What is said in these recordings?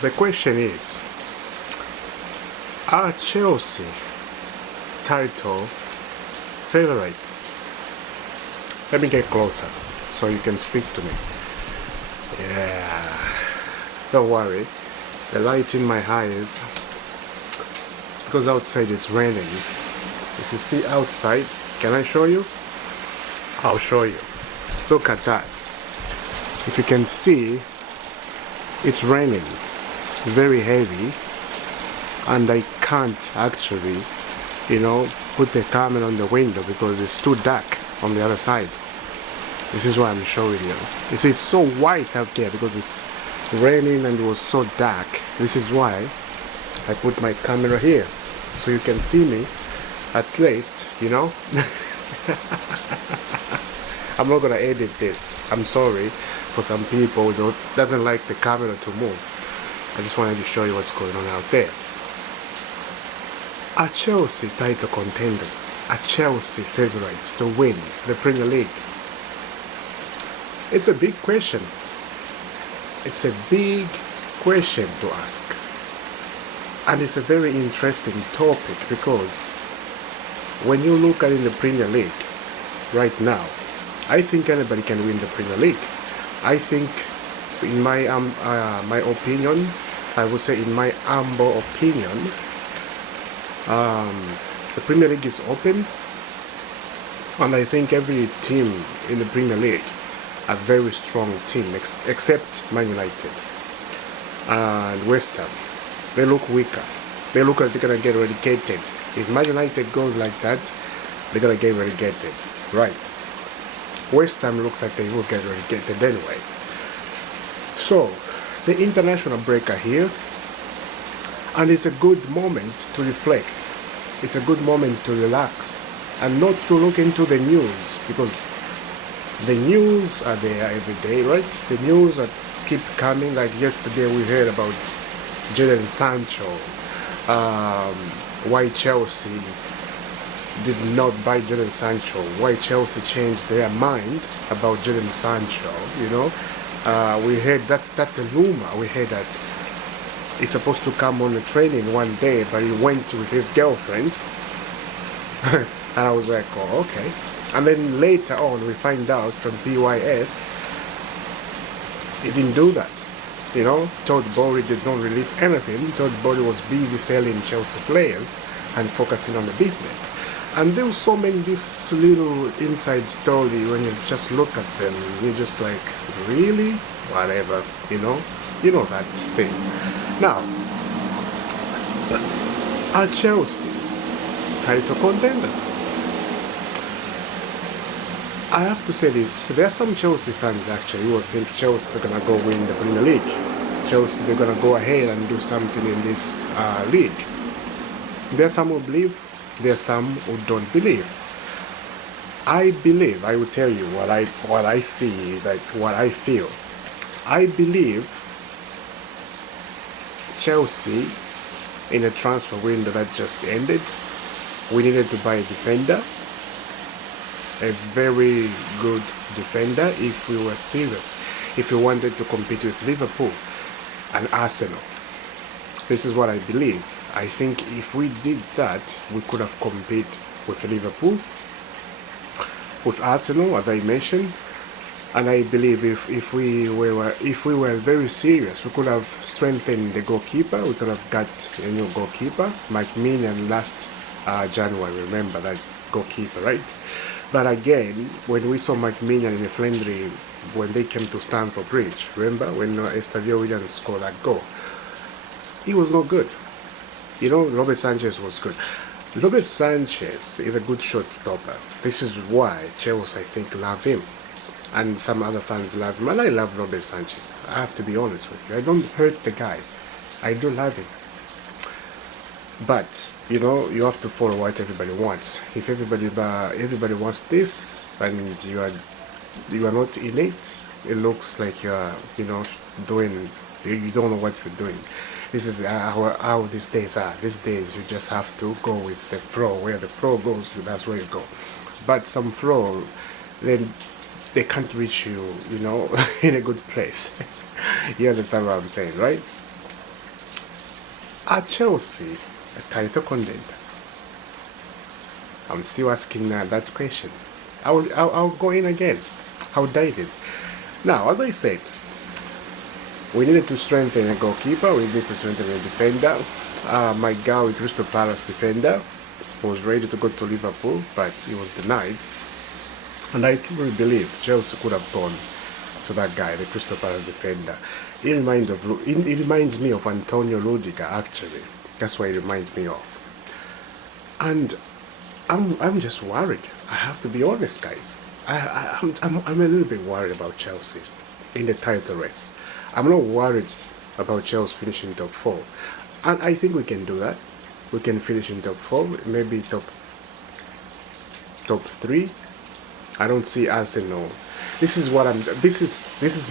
the question is, are Chelsea title favorites? Let me get closer so you can speak to me. Yeah, don't worry, the light in my eyes, it's because outside it's raining. If you see outside, can I show you? I'll show you. Look at that. If you can see, it's raining very heavy, and I can't actually, put the camera on the window because it's too dark on the other side. This is why I'm showing you. You see, it's so white out there because it's raining and it was so dark. This is why I put my camera here, so you can see me at least, I'm not gonna edit this. I'm sorry for some people who doesn't like the camera to move. I just wanted to show you what's going on out there. Are Chelsea title contenders? Are Chelsea favourites to win the Premier League? It's a big question. It's a big question to ask. And it's a very interesting topic because when you look at in the Premier League right now, I think anybody can win the Premier League. I think, in my opinion, I would say in my humble opinion, the Premier League is open, and I think every team in the Premier League, a very strong team, except Man United and West Ham. They look weaker. They look like they're gonna get relegated. If Man United goes like that, they're gonna get relegated, right? West Ham looks like they will get relegated anyway. So, the international break are here, and it's a good moment to reflect. It's a good moment to relax and not to look into the news, because the news are there every day, right? The news keep coming. Like yesterday we heard about Jadon Sancho, why Chelsea did not buy Jadon Sancho, why Chelsea changed their mind about Jadon Sancho, we heard that's a rumor. We heard that he's supposed to come on the training one day, but he went with his girlfriend. And I was like, oh, okay. And then later on we find out from BYS he didn't do that. Todd Bowley did not release anything. Todd Bowley was busy selling Chelsea players and focusing on the business. And there was so many this little inside story. When you just look at them, you're just like, really? Whatever, you know that thing. Now, are Chelsea title contender? I have to say this, there are some Chelsea fans actually who think Chelsea are going to go win the Premier League. Chelsea, they're going to go ahead and do something in this league. There are some who believe, there are some who don't believe. I believe, I will tell you what I see, like what I feel. I believe Chelsea, in a transfer window that just ended, we needed to buy a defender. A very good defender if we were serious, if we wanted to compete with Liverpool and Arsenal. This is what I believe. I think if we did that, we could have competed with Liverpool, with Arsenal, as I mentioned. And I believe if we were very serious, we could have strengthened the goalkeeper. We could have got a new goalkeeper, McMinian last January. Remember that goalkeeper, right? But again, when we saw McMinian in the friendly, when they came to Stamford Bridge, remember when Estevao didn't score that goal, he was not good. Robert Sanchez was good. Robert Sanchez is a good shot stopper. This is why Chelsea, I think, love him, and some other fans love him. And I love Robert Sanchez. I have to be honest with you. I don't hurt the guy. I do love him. But you have to follow what everybody wants. If everybody wants this and you are not in it, it looks like you are you don't know what you're doing. This is how these days are. These days you just have to go with the flow. Where the flow goes, that's where you go. But some flow, then they can't reach you, in a good place. You understand what I'm saying, right? Are Chelsea a title contenders? I'm still asking that question. I'll go in again. I'll dive in. Now, as I said, we needed to strengthen a goalkeeper. We needed to strengthen a defender. My guy with Crystal Palace defender was ready to go to Liverpool, but he was denied. And I truly believe Chelsea could have gone to that guy, the Crystal Palace defender. It reminds me of Antonio Rudiger, actually. That's what it reminds me of. And I'm just worried. I have to be honest, guys. I'm a little bit worried about Chelsea in the title race. I'm not worried about Chelsea finishing top 4. And I think we can do that. We can finish in top 4, maybe top 3. I don't see Arsenal. This is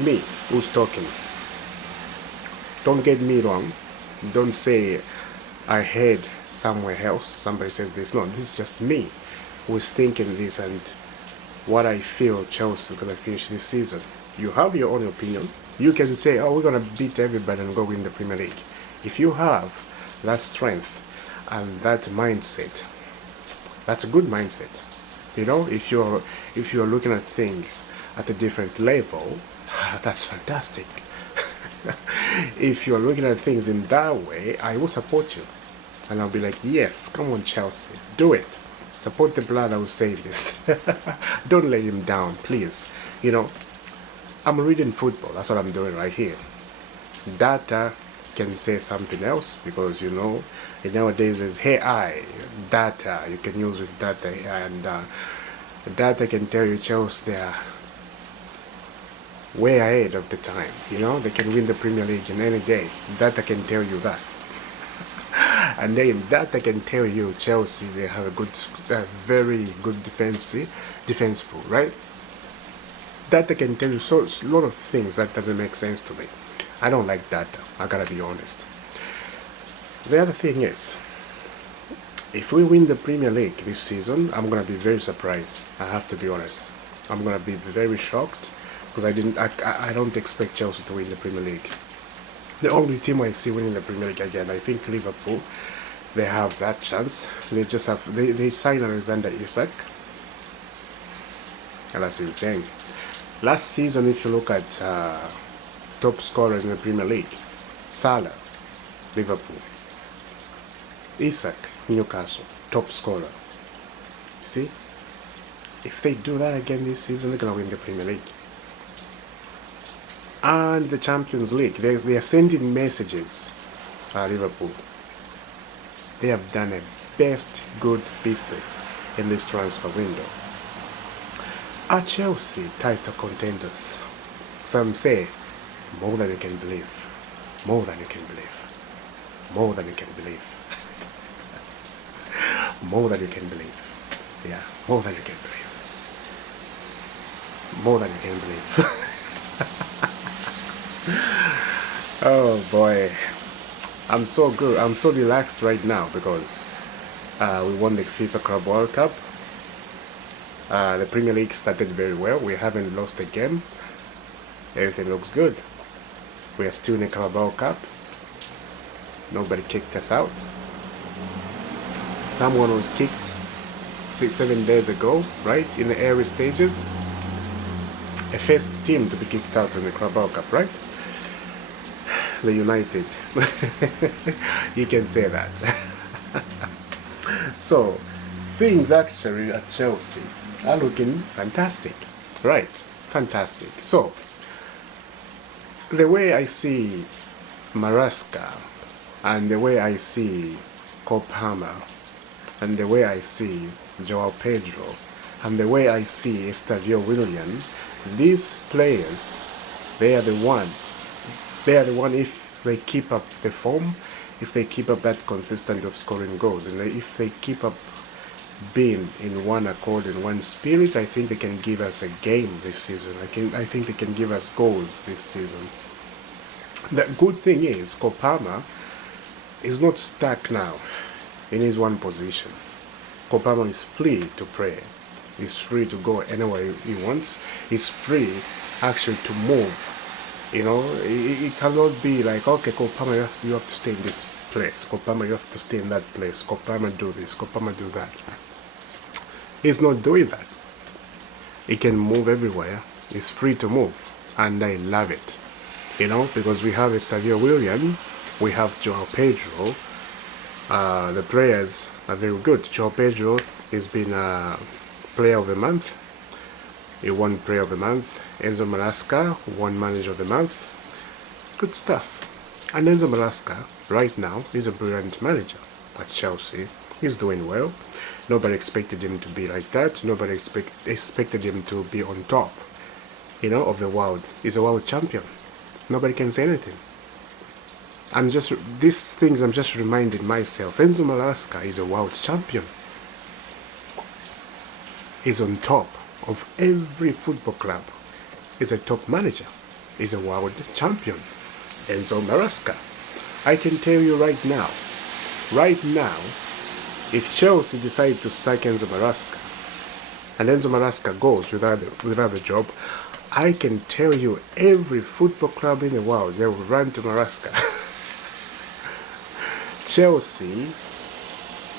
me who's talking. Don't get me wrong. Don't say I heard somewhere else somebody says this. No, this is just me who's thinking this and what I feel Chelsea is gonna finish this season. You have your own opinion. You can say, oh, we're gonna beat everybody and go win the Premier League. If you have that strength and that mindset, that's a good mindset. You know, if you're looking at things at a different level, that's fantastic. If you're looking at things in that way, I will support you. And I'll be like, yes, come on, Chelsea, do it. Support the blood that will save this. Don't let him down, please. You know, I'm reading football. That's what I'm doing right here. Data can say something else because, you know, nowadays there's AI, data. You can use with data and data can tell you Chelsea they are way ahead of the time. You know, they can win the Premier League in any day. Data can tell you that. And then data can tell you Chelsea they have a very good defensively, right? Data can tell you a lot of things that doesn't make sense to me. I don't like data, I gotta be honest. The other thing is, if we win the Premier League this season, I'm gonna be very surprised. I have to be honest. I'm gonna be very shocked because I don't expect Chelsea to win the Premier League. The only team I see winning the Premier League again, I think Liverpool. They have that chance. They signed Alexander Isak, and that's insane. Last season, if you look at top scorers in the Premier League, Salah, Liverpool, Isak, Newcastle, top scorer. See, if they do that again this season, they're gonna win the Premier League. And the Champions League, they are sending messages at Liverpool. They have done a best good business in this transfer window. Are Chelsea title contenders? Some say more than you can believe. More than you can believe. More than you can believe. More than you can believe. Yeah, more than you can believe. More than you can believe. Oh boy, I'm so good. I'm so relaxed right now because we won the FIFA Club World Cup. The Premier League started very well. We haven't lost a game. Everything looks good. We are still in the Club World Cup. Nobody kicked us out. Someone was kicked 6-7 days ago, right? In the early stages. A first team to be kicked out in the Club World Cup, right? The United. You can say that. So, things actually at Chelsea are looking fantastic. Right? Fantastic. So, the way I see Maresca and the way I see Copama and the way I see Joao Pedro and the way I see Estevão, these players, they are the one if they keep up the form, if they keep up that consistent of scoring goals, and if they keep up being in one accord, in one spirit, I think they can give us a game this season. I think they can give us goals this season. The good thing is, Copama is not stuck now in his one position. Copama is free to play. He's free to go anywhere he wants. He's free actually to move You know, it cannot be like, okay, Kopama, you have to stay in this place. Kopama, you have to stay in that place. Kopama, do this. Kopama, do that. He's not doing that. He can move everywhere. He's free to move. And I love it. You know, because we have Estevao William, we have Joao Pedro. The players are very good. Joao Pedro has been a player of the month. He won player of the month. Enzo Maresca won manager of the month. Good stuff. And Enzo Maresca, right now, is a brilliant manager at Chelsea. He's doing well. Nobody expected him to be like that. Nobody expected him to be on top, you know, of the world. He's a world champion. Nobody can say anything. These things I'm just reminding myself. Enzo Maresca is a world champion. He's on top of every football club. He's a top manager. He's a world champion. Enzo Maresca. I can tell you right now, if Chelsea decide to sack Enzo Maresca, and Enzo Maresca goes without a job, I can tell you every football club in the world, they will run to Maresca. Chelsea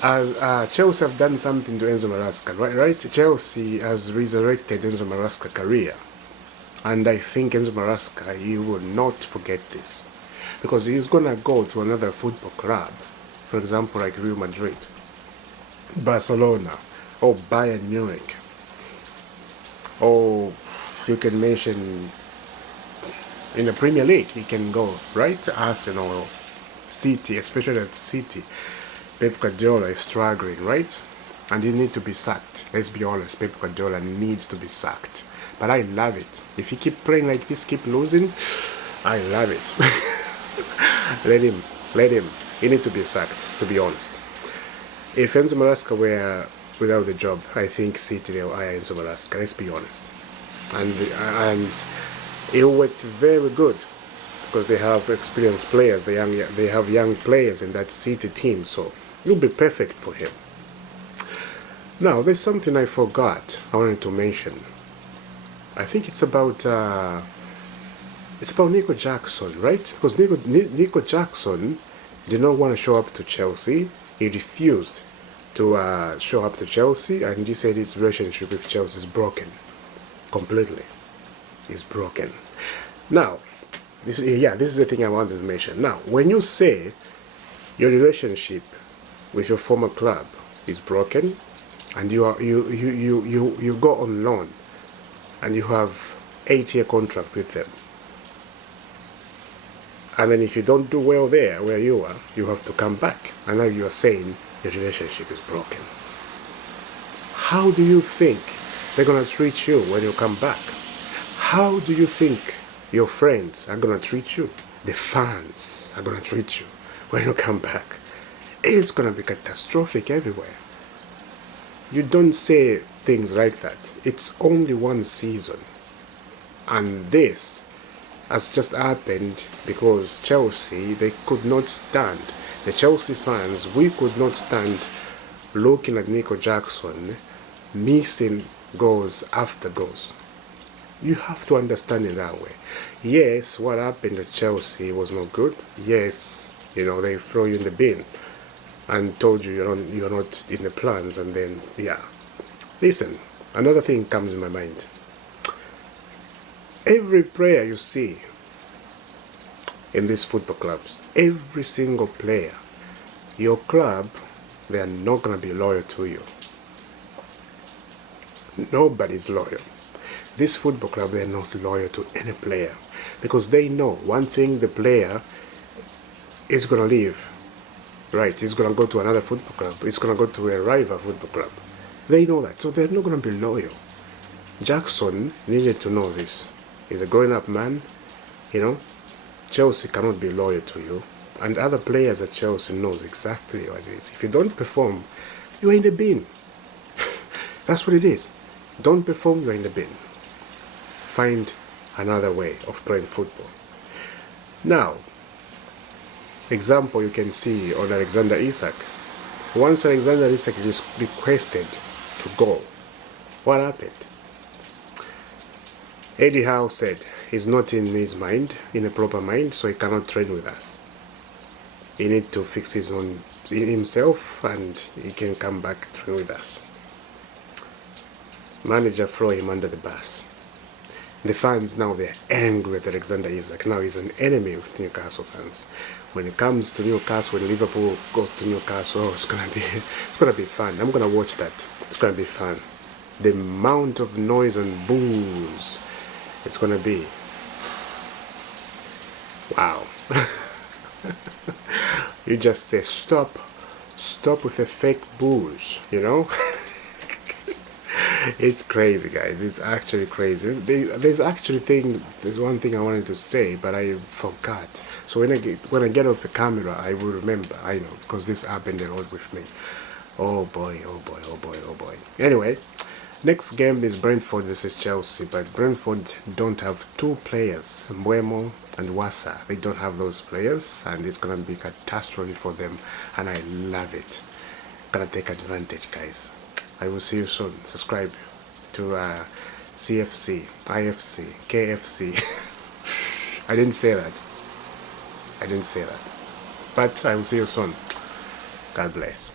have done something to Enzo Maresca, right? Chelsea has resurrected Enzo Maresca's career. And I think Enzo Maresca, he will not forget this. Because he's going to go to another football club, for example, like Real Madrid, Barcelona, or Bayern Munich. Or you can mention in the Premier League, he can go, right? Arsenal, City, especially at City. Pep Guardiola is struggling, right? And he needs to be sacked. Let's be honest, Pep Guardiola needs to be sacked. But I love it. If he keep playing like this, keep losing, I love it. Let him. He needs to be sacked, to be honest. If Enzo Maresca were without the job, I think City will hire Enzo Maresca, let's be honest. And it worked very good because they have experienced players, they have young players in that City team, so it'll be perfect for him. Now, there's something I forgot I wanted to mention. I think it's about Nico Jackson, right? Because Nico Jackson did not want to show up to Chelsea. He refused to show up to Chelsea, and he said his relationship with Chelsea is broken. Completely. It's broken. Now, this is the thing I wanted to mention. Now, when you say your relationship with your former club is broken, and you go on loan, and you have 8-year contract with them, and then if you don't do well there where you are, you have to come back, and now you are saying your relationship is broken. How do you think they're gonna treat you when you come back? How do you think your friends are gonna treat you? The fans are gonna treat you when you come back? It's gonna be catastrophic everywhere. You don't say things like that. It's only one season, and this has just happened because Chelsea, they could not stand. The Chelsea fans, we could not stand looking at Nico Jackson missing goals after goals. You have to understand it that way. Yes, what happened at Chelsea was not good. Yes, they throw you in the bin and told you you're not in the plans, and then, yeah. Listen, another thing comes in my mind. Every player you see in these football clubs, every single player, your club, they are not going to be loyal to you. Nobody's loyal. This football club, they are not loyal to any player because they know one thing: the player is going to leave. Right, he's going to go to another football club. He's going to go to a rival football club. They know that, so they're not going to be loyal. Jackson needed to know this. He's a grown-up man, Chelsea cannot be loyal to you, and other players at Chelsea knows exactly what it is. If you don't perform, you're in the bin. That's what it is. Don't perform, you're in the bin. Find another way of playing football. Now, example you can see on Alexander Isak. Once Alexander Isak is requested to go, what happened? Eddie Howe said he's not in his mind, in a proper mind, so he cannot train with us. He needs to fix his own himself, and he can come back train with us. Manager throw him under the bus. The fans now, they're angry at Alexander Isak. Now he's an enemy with Newcastle fans. When it comes to Newcastle, when Liverpool goes to Newcastle, oh, it's gonna be fun. I'm gonna watch that. It's gonna be fun. The amount of noise and boos it's gonna be. Wow. You just say stop with the fake boos, you know. It's crazy, guys. It's actually crazy. There's one thing I wanted to say, but I forgot. So when I get off the camera, I will remember. I know, because this happened a lot with me. Oh boy, oh boy, oh boy, oh boy. Anyway, next game is Brentford versus Chelsea, but Brentford don't have two players, Mbeumo and Wassa. They don't have those players, and it's gonna be catastrophe for them, and I love it. Gonna take advantage, guys. I will see you soon. Subscribe to CFC, IFC, KFC. I didn't say that. But I will see you soon. God bless.